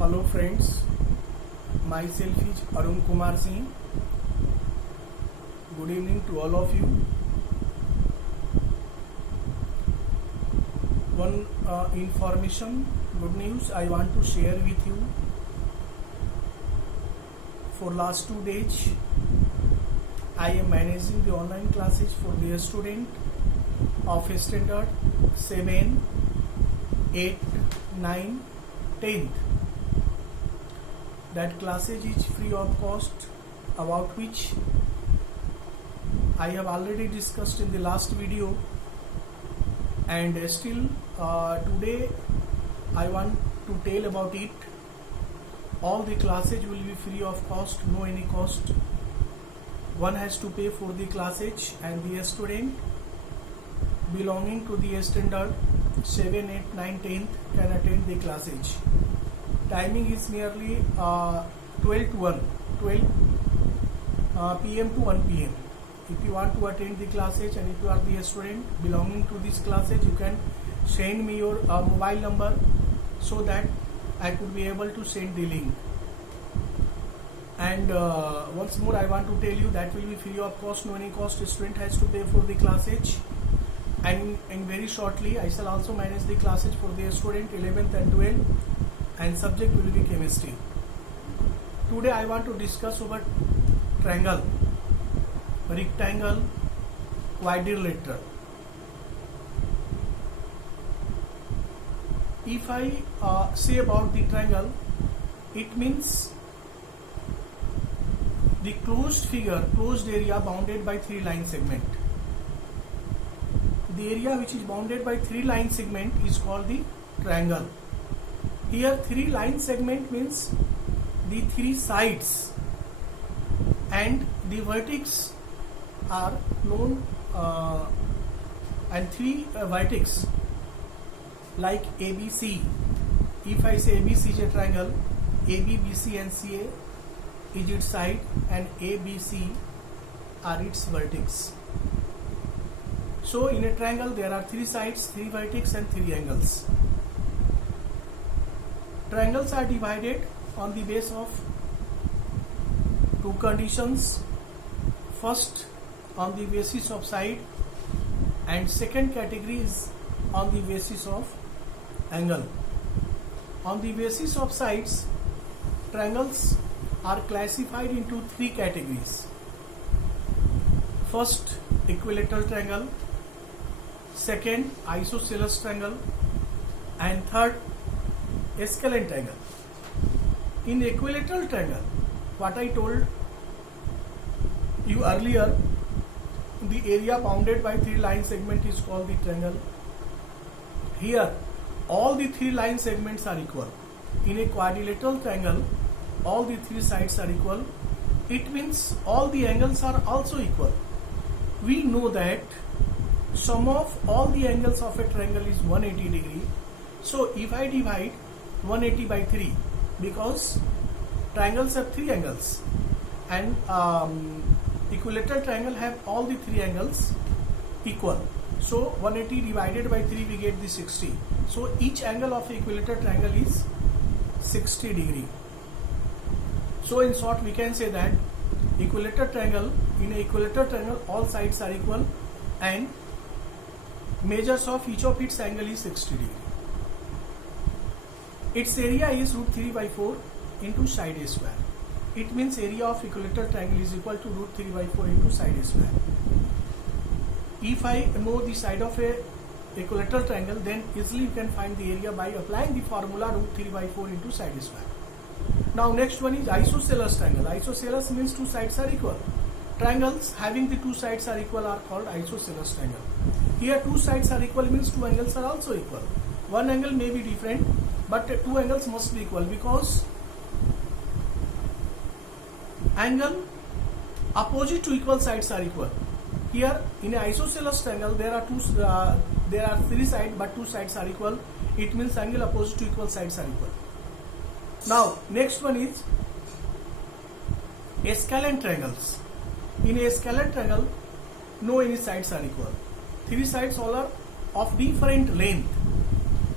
Hello friends, myself is Arun Kumar Singh. Good evening to all of you. One information, good news I want to share with you. For last 2 days, I am managing the online classes for the student of standard 7, 8, 9, 10th. That classes is free of cost, about which I have already discussed in the last video, and still today I want to tell about it. All the classes will be free of cost, no any cost. One has to pay for the classes, and the student belonging to the standard 7, 8, 9, 10th can attend the classes. Timing is nearly 12 p.m. to 1 p.m. If you want to attend the classes and if you are the student belonging to these classes, you can send me your mobile number so that I could be able to send the link. And once more I want to tell you that will be free of cost, no any cost. Student has to pay for the classes, and very shortly I shall also manage the classes for the student 11th and 12th, and subject will be chemistry. Today I want to discuss about triangle, rectangle, quadrilateral. If I say about the triangle, it means the closed area bounded by 3 line segment. The area which is bounded by 3 line segment is called the triangle. Here 3 line segment means the 3 sides and the vertex are known, and 3 vertex like ABC. If I say ABC is a triangle, AB, BC and CA is its side, and ABC are its vertex. So in a triangle there are 3 sides, 3 vertex and 3 angles. Triangles are divided on the basis of 2 conditions. First, on the basis of side, and second category is on the basis of angle. On the basis of sides, triangles are classified into 3 categories. First, equilateral triangle, second, isosceles triangle, and third, scalene triangle. In equilateral triangle, what I told you earlier, the area bounded by 3 line segment is called the triangle. Here all the 3 line segments are equal. In a quadrilateral triangle, all the 3 sides are equal. It means all the angles are also equal. We know that sum of all the angles of a triangle is 180 degree. So if I divide 180 by 3, because triangles have 3 angles, and equilateral triangle have all the 3 angles equal. So 180 divided by 3 we get the 60. So each angle of equilateral triangle is 60 degree. So in short we can say that equilateral triangle, in an equilateral triangle all sides are equal and measures of each of its angle is 60 degree. Its area is root 3 by 4 into side square. It means area of equilateral triangle is equal to root 3 by 4 into side square. If I know the side of a equilateral triangle, then easily you can find the area by applying the formula root 3 by 4 into side square. Now next one is isosceles triangle. Isosceles means 2 sides are equal. Triangles having the 2 sides are equal are called isosceles triangle. Here 2 sides are equal means 2 angles are also equal. One angle may be different, but 2 angles must be equal, because angle opposite to equal sides are equal. Here in an isosceles triangle there are 3 sides but 2 sides are equal. It means angle opposite to equal sides are equal. Now next one is scalene triangles. In a scalene triangle, no any sides are equal. 3 sides all are of different length.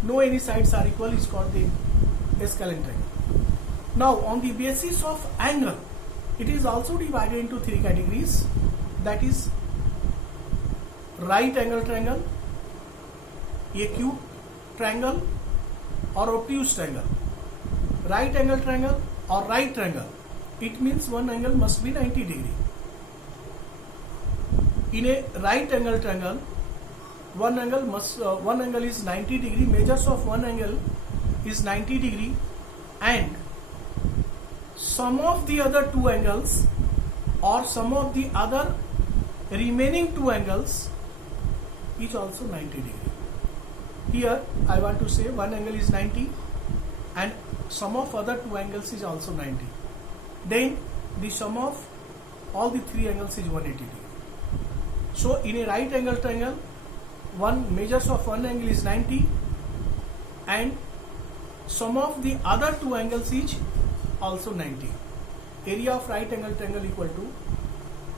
No any sides are equal is called the scalene triangle. Now on the basis of angle, it is also divided into three categories, that is right angle triangle, acute triangle or obtuse triangle. Right angle triangle or right triangle, it means one angle must be 90 degree. In a right angle triangle, one angle is 90 degree, measures of one angle is 90 degree, and sum of the other two angles or sum of the other remaining two angles is also 90 degree. Here I want to say one angle is 90 and sum of other two angles is also 90. Then the sum of all the three angles is 180 degree. So in a right angle triangle, one measures of one angle is 90 and sum of the other two angles is also 90. Area of right angle triangle equal to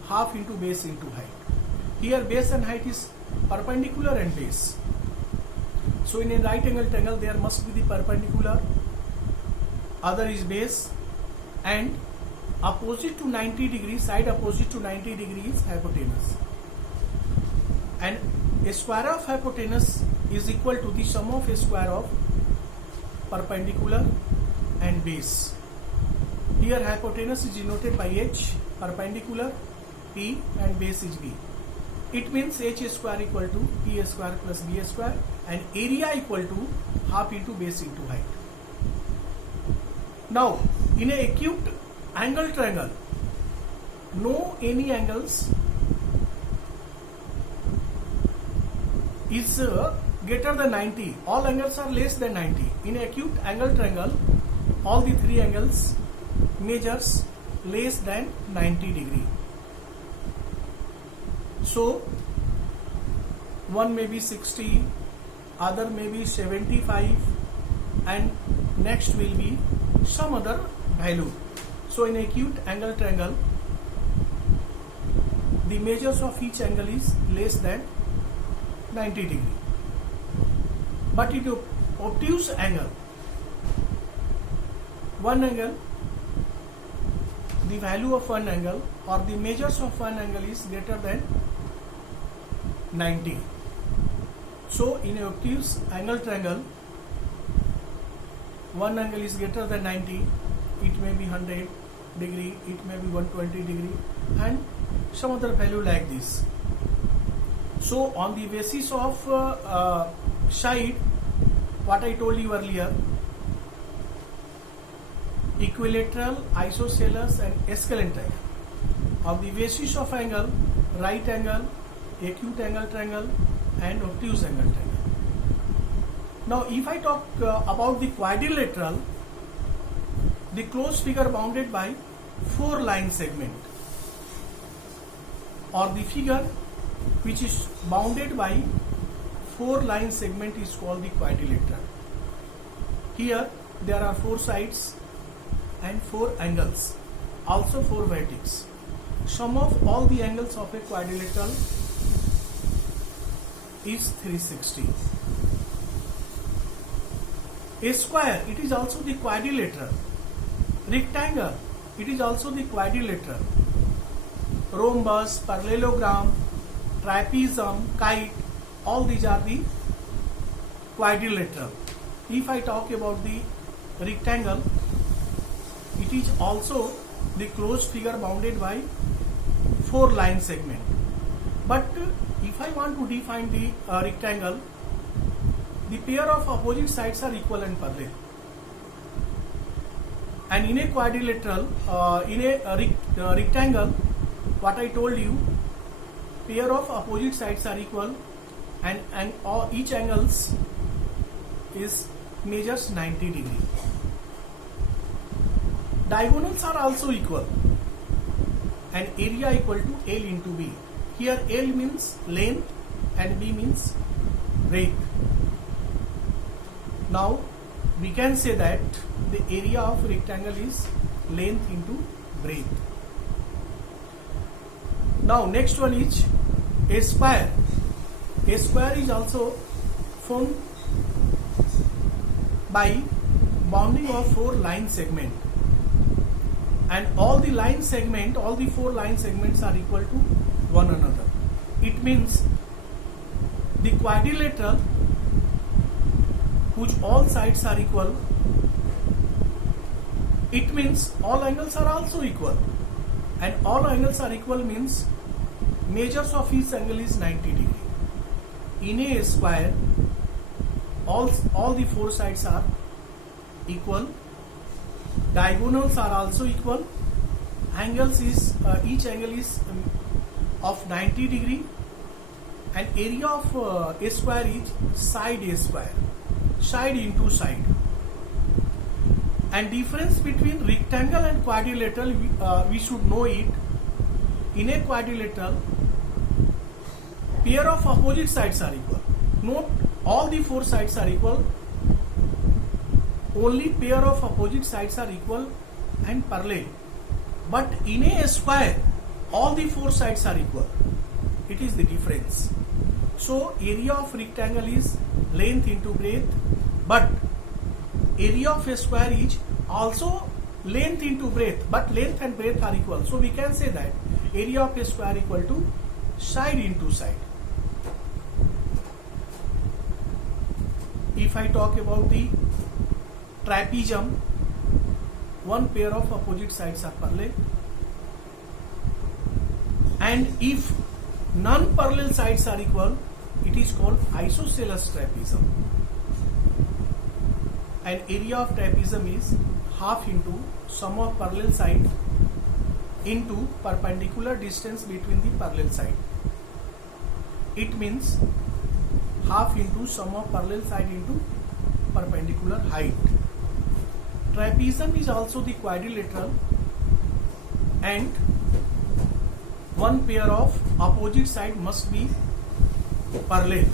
half into base into height. Here base and height is perpendicular and base. So in a right angle triangle there must be the perpendicular, other is base, and opposite to 90 degrees, side opposite to 90 degrees is hypotenuse. And a square of hypotenuse is equal to the sum of a square of perpendicular and base. Here hypotenuse is denoted by h, perpendicular p and base is b. It means h square equal to p square plus b square and area equal to half into base into height. Now in a acute angle triangle, no any angles is greater than 90. All angles are less than 90. In acute angle triangle, all the three angles measures less than 90 degree. So one may be 60, other may be 75, and next will be some other value. So in acute angle triangle, the measures of each angle is less than 90 degree. But in obtuse angle, one angle, the value of one angle or the measures of one angle is greater than 90. So in a obtuse angle triangle, one angle is greater than 90, it may be 100 degree, it may be 120 degree and some other value like this. So on the basis of side, what I told you earlier, equilateral, isosceles and scalene triangle. On the basis of angle, right angle, acute angle triangle and obtuse angle triangle. Now if I talk about the quadrilateral, the closed figure bounded by 4 line segment, or the figure which is bounded by 4 line segment is called the quadrilateral. Here there are 4 sides and 4 angles, also 4 vertices. Sum of all the angles of a quadrilateral is 360. A square, it is also the quadrilateral. Rectangle, it is also the quadrilateral. Rhombus, parallelogram, trapezium, kite, all these are the quadrilateral. If I talk about the rectangle, it is also the closed figure bounded by 4 line segment. But if I want to define the rectangle, the pair of opposite sides are equal and parallel. And in a quadrilateral, in a rectangle, what I told you, pair of opposite sides are equal and each angles is measures 90 degree. Diagonals are also equal and area equal to L into B. Here L means length and B means breadth. Now we can say that the area of rectangle is length into breadth. Now next one is a square. A square is also formed by bounding of 4 line segment, and all the four line segments are equal to one another. It means the quadrilateral whose all sides are equal, it means all angles are also equal, and all angles are equal means measures of each angle is 90 degree. In a square, all the four sides are equal, diagonals are also equal, each angle is of 90 degree, and area of a square is side into side. And difference between rectangle and quadrilateral, we should know it. In a quadrilateral, pair of opposite sides are equal. Note, all the four sides are equal. Only pair of opposite sides are equal and parallel. But in a square, all the four sides are equal. It is the difference. So area of rectangle is length into breadth, but area of a square is also length into breadth, but length and breadth are equal. So we can say that area of a square equal to side into side. If I talk about the trapezium, one pair of opposite sides are parallel, and if non-parallel sides are equal, it is called isosceles trapezium. And area of trapezium is half into sum of parallel side into perpendicular distance between the parallel side. It means half into sum of parallel side into perpendicular height. Trapezium is also the quadrilateral, and one pair of opposite side must be parallel,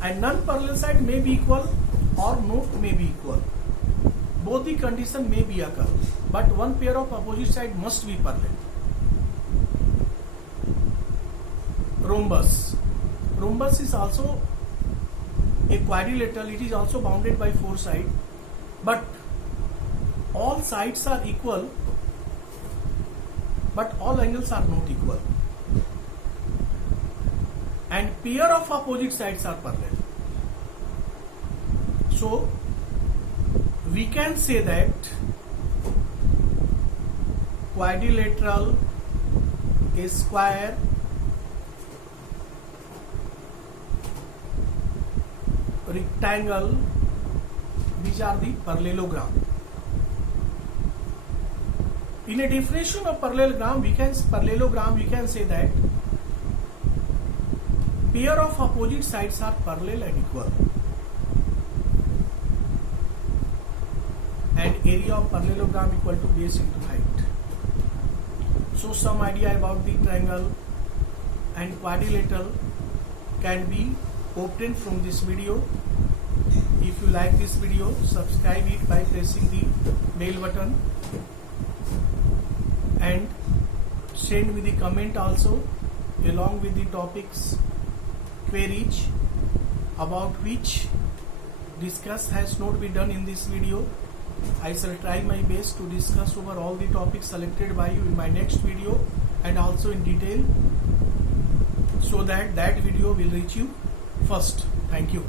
and non-parallel side may be equal or no may be equal. Both the condition may be occur, but one pair of opposite side must be parallel. Rhombus is also a quadrilateral. It is also bounded by four sides, but all sides are equal, but all angles are not equal, and pair of opposite sides are parallel. So we can say that quadrilateral, a square, rectangle, these are the parallelogram. In a definition of parallelogram, we can say that pair of opposite sides are parallel and equal, and area of parallelogram equal to base into height. So some idea about the triangle and quadrilateral can be obtained from this video. If you like this video, subscribe it by pressing the bell button, and send me the comment also along with the topics queries about which discuss has not been done in this video. I shall try my best to discuss over all the topics selected by you in my next video, and also in detail, so that video will reach you first. Thank you.